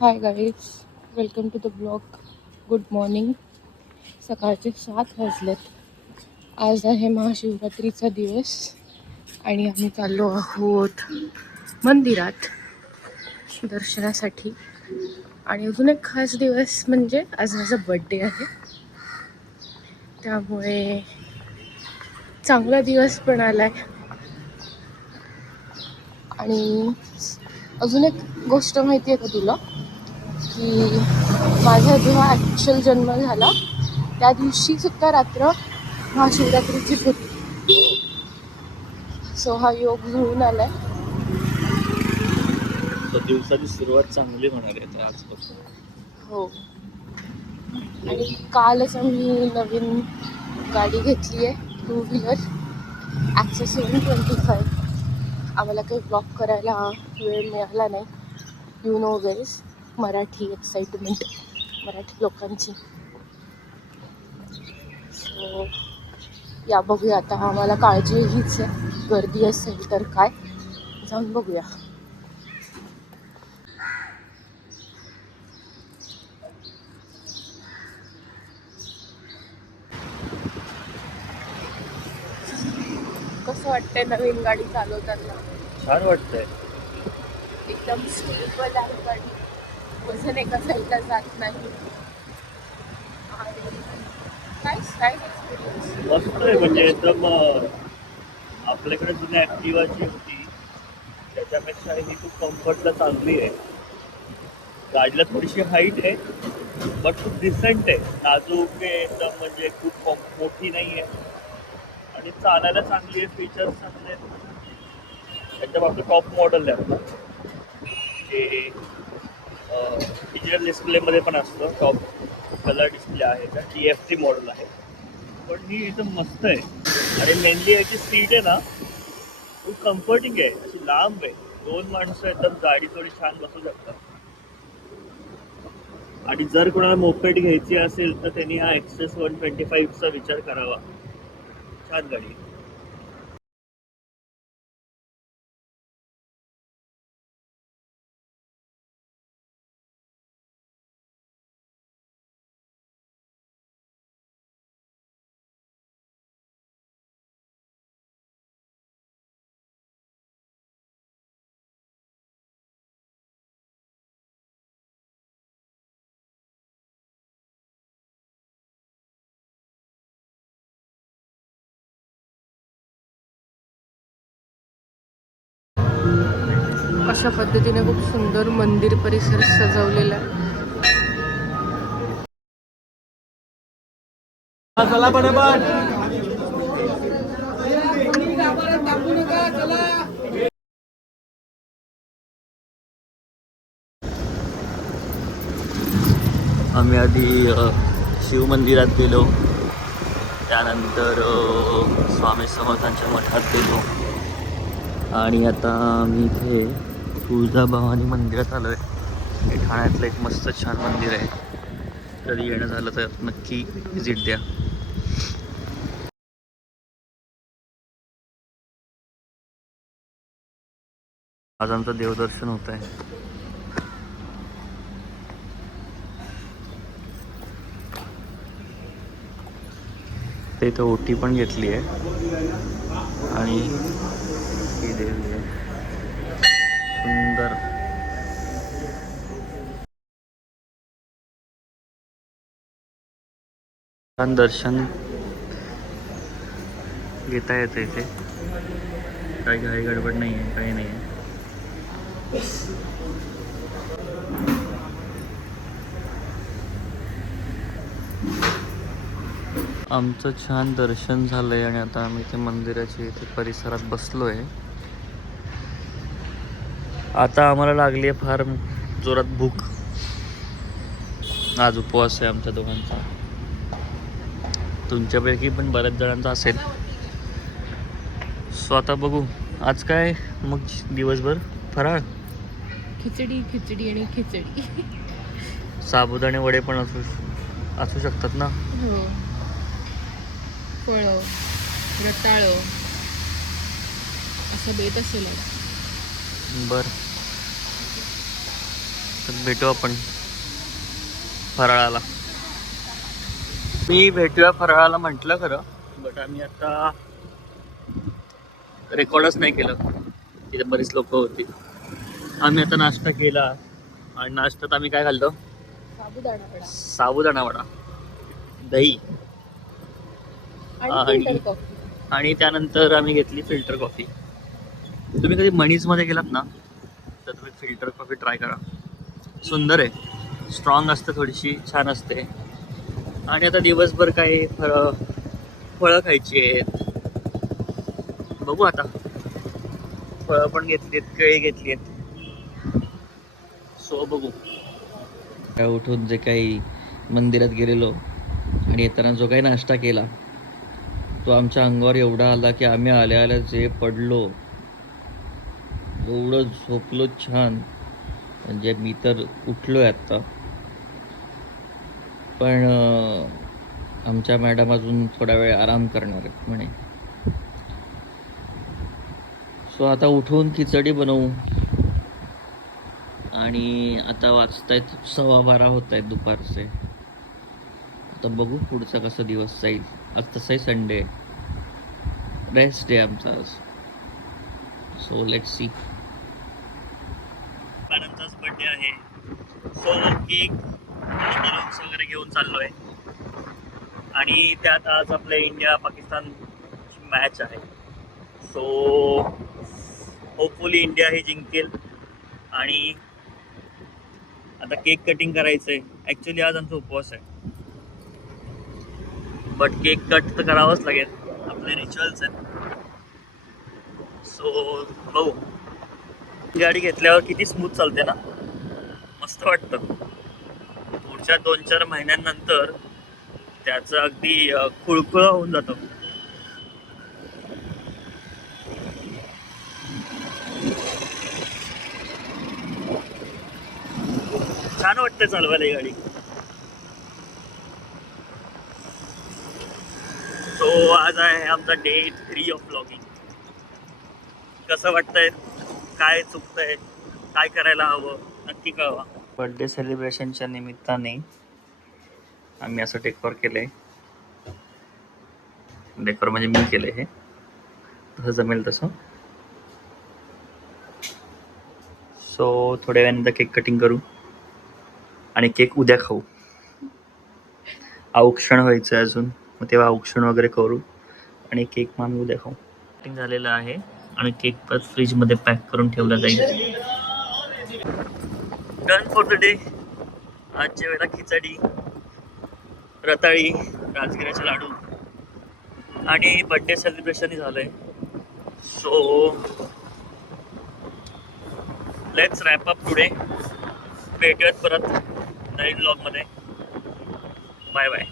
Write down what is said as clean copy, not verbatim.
High guys, welcome to the blog. Good morning. सकाळचे 7 वाजलेत. आज आहे महाशिवरात्रीचा दिवस आणि आम्ही चाललो आहोत मंदिरात दर्शनासाठी. आणि अजून एक खास दिवस म्हणजे आज माझा बड्डे आहे, त्यामुळे चांगला दिवस पण आलाय. आणि अजून एक गोष्ट माहिती आहे का तुला, की माझा जेव्हा ॲक्च्युअल जन्म झाला त्या दिवशी सुद्धा रात्र महाशिवरात्रीचीच होती. सो हा योग जुळून आलाय. दिवसाची सुरुवात चांगली होणार आहे आजपासून. हो. आणि कालच आम्ही नवीन गाडी घेतली आहे, 2 व्हीलर ॲक्सेस 725. आम्हाला काही ब्लॉग करायला वेळ मिळाला नाही. You know guys, Marathi excitement Marathi लोकांची. सो या बघूया आता. आम्हाला काळजी हीच आहे, गर्दी असेल तर काय, जाऊन बघूया. कसं वाटतंय नवीन गाडी चालवताना? छान वाटतंय. एकदम स्टेबल आहे गाडी, वजन एका साईडला जात नाही. आणि काय एक्सपिरियन्स मस्त आहे, म्हणजे एकदम आपल्याकडे जुन्या ॲक्टिवाची होती त्याच्यापेक्षा ही खूप कम्फर्टला चांगली आहे. गाडीला थोडीशी हाईट आहे बट खूप डिसेंट आहे, नाजूक आहे एकदम, म्हणजे खूप मोठी नाही आहे आणि चालायला चांगली आहे. फीचर्स चांगले आहेत. त्याच्या बाबतीत टॉप मॉडेल आहे आपला, जे डिजिटल डिस्प्लेमध्ये पण असतं. टॉप कलर डिस्प्ले आहे, त्या TFT मॉडेल आहे. पण ही एकदम मस्त आहे. आणि मेनली याची सीट आहे ना, खूप कम्फर्टिंग आहे, अशी लांब आहे. 2 माणसं एकदम गाडी थोडी छान बसू शकतात. आणि जर कोणाला मोपेड घ्यायची असेल तर त्यांनी हा एक्सेस 125चा विचार करावा. छान गाडी. अशा पद्धतीने खूप सुंदर मंदिर परिसर सजवलेला आहे. आम्ही आधी शिवमंदिरात गेलो, त्यानंतर स्वामी समर्थांच्या मठात गेलो आणि आता आम्ही इथे तुळजाभवानी मंदिरात आलो आहे. हे ठाण्यातलं एक मस्त छान मंदिर आहे. कधी येणं झालं तर नक्की व्हिजिट द्या. आज आमचं देवदर्शन होत आहे. ते इथं ओटी पण घेतली आहे आणि ही देवी आहे सुंदर. छान दर्शन घेता येतं इथे. काही घाई गडबड नाही आहे, काही नाही आहे. आमचं छान दर्शन झालं आहे आणि आता आम्ही ते मंदिराच्या इथे परिसरात बसलो आहे. आता आम्हाला लागली आहे फार जोरात भूक. आज उपवास आहे आमच्या दोघांचा, तुमच्यापैकी पण बऱ्याच जणांचा असेल. सो आता बघू आज काय मग दिवसभर फराळ. खिचडी आणि खिचडी. साबुदाणे वडे पण असू शकतात ना. हो, फळं, रताळं असं बेत असेल. बरं, भेटू आपण फराळाला. मी भेटूया फराळाला म्हटलं खरं, बट आम्ही आता रेकॉर्डच नाही केलं. तिथे बरीच लोक होती. आम्ही आता नाश्ता केला आणि नाश्त्यात आम्ही काय खाल्लं? साबुदाणा वडा, दही आणि त्यानंतर आम्ही घेतली फिल्टर कॉफी. तुम्ही कधी मनीजमध्ये गेलात ना तर तुम्ही फिल्टर कॉफी ट्राय करा. सुंदर आहे, स्ट्रॉंग असते, थोडीशी छान असते. आणि आता दिवसभर काही फळं खायची आहेत. बघू आता, फळं पण घेतली आहेत, केळी घेतली आहेत. सो बघू. उठून जे काही मंदिरात गेलेलो आणि येताना जो काही नाश्ता केला तो आमच्या अंगावर एवढा आला की आम्ही आल्या आल्या जे पडलो, एवढं झोपलो छान. म्हणजे मी तर उठलोय आत्ता, पण आमच्या मॅडम अजून थोडा वेळ आराम करणार आहेत म्हणे. सो आता उठून खिचडी बनवू. आणि आता वाजतायत 12:15 होत आहेत दुपारचे. आता बघू पुढचा कसा दिवस जाईल. आज तसाही संडे, रेस्ट डे आमचा आज. So let's see. पॅरेंट्सचाच बर्थडे आहे, सो केक बलून्स वगैरे घेऊन चाललोय. आणि त्यात आज आपल्या इंडिया पाकिस्तानची मॅच आहे. सो होपफुली इंडिया ही जिंकेल. आणि आता केक कटिंग करायचंय. ॲक्च्युली आज आमचा उपवास आहे, बट केक कट तर करावंच लागेल, आपले रिच्युअल्स आहेत. सो बघू. गाडी घेतल्यावर किती स्मूथ चालते ना, मस्त वाटतं. पुढच्या 2-4 महिन्यांनंतर त्याचं अगदी खुळखुळं होऊन जातं. छान वाटतं चालवायला ही गाडी. सो आज आहे आमचा डे 3 ऑफ ब्लॉगिंग. कसं वाटतंय, काय चुकतंय, काय करायला हवं, नक्की कळवा. बर्थडे सेलिब्रेशनच्या निमित्ताने आम्ही असं डेकोर केलंय. डेकोर म्हणजे मी केलंय, हे तसं जमेल तसं. सो थोड्या वेळानंतर केक कटिंग करू आणि केक उद्या खाऊ. औक्षण व्हायचं आहे अजून, मग तेव्हा औक्षण वगैरे करू आणि केक मग आम्ही उद्या खाऊ. कटिंग झालेलं आहे आणि केक परत फ्रीजमध्ये पॅक करून ठेवला जाईल. Done for the day. आज जेवायला खिचडी, रताळी, राजगिऱ्याचे लाडू आणि बर्थडे सेलिब्रेशनही झालंय. So let's wrap up today. भेटूयात परत नवीन ब्लॉगमध्ये. Bye bye.